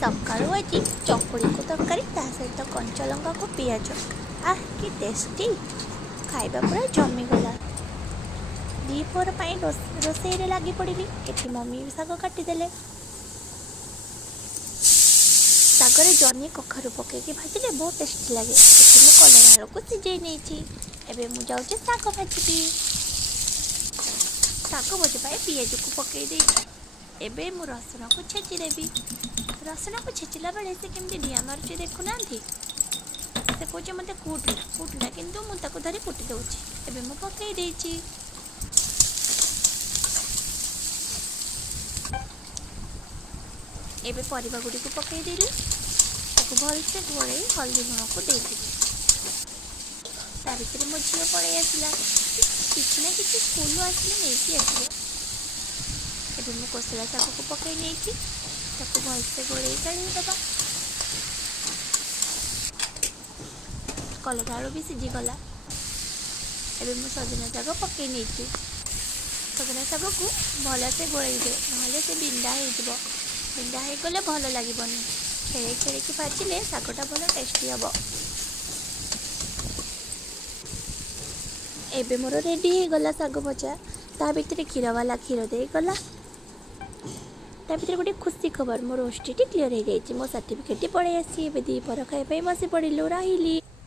सकाळू आज चकुड़ी को तरकारी ता सहित कंचा लंका को पियाज आह कि टेस्टी खाइबा पूरा जमीगला। दीपहर रोषे लगी पड़ी एटी मम्मी शाग काटिदेले सागरे जनी कखारु पकईकि भाजिले बहुत टेस्टी लगे। एटी मु कलरा आलू को सिझे नहीं एबे मु जाऊँ शाग भाजी शाग भजा पियाज को पकई दे एबे मु रसुण को छेची देवी। रसुण को छेचिला बेले से केमती ढिया मारुची देखुना से कहे मत कुटला किंतु मुझे धरी कुटी दूची एबे मु पकई देची। एबे परिबा गुडी को पकई देली ताको भलसे घोड़े हल्दी लुण को देती ता भीतर मो झील पड़े आसला किसी ना किसी स्कूल आसले नहीं आसले। एबे मु कोसला शाग को पकई नहीं ताको भलसे गोड़े गाड़ी दबा। कलरा आलू भी सिझीगला एबे मु सजना शाग पकई नहीं सजना शाग को भलसे गोड़े दे ना से बिंडा हो गले भल लगे खेले खेल की भाजिले शागटा भल टेस्टी हम। एबे मोर रेडी हो गला शाग भजा ता भीतर क्षीर वाला क्षीर दे गला ता भीतर गोटे खुशी खबर मोर ओस्टी क्लीयर हो जाए मो सर्टिफिकेट पड़े आसी। दीपहर खाइबा बसी पड़िलु रही।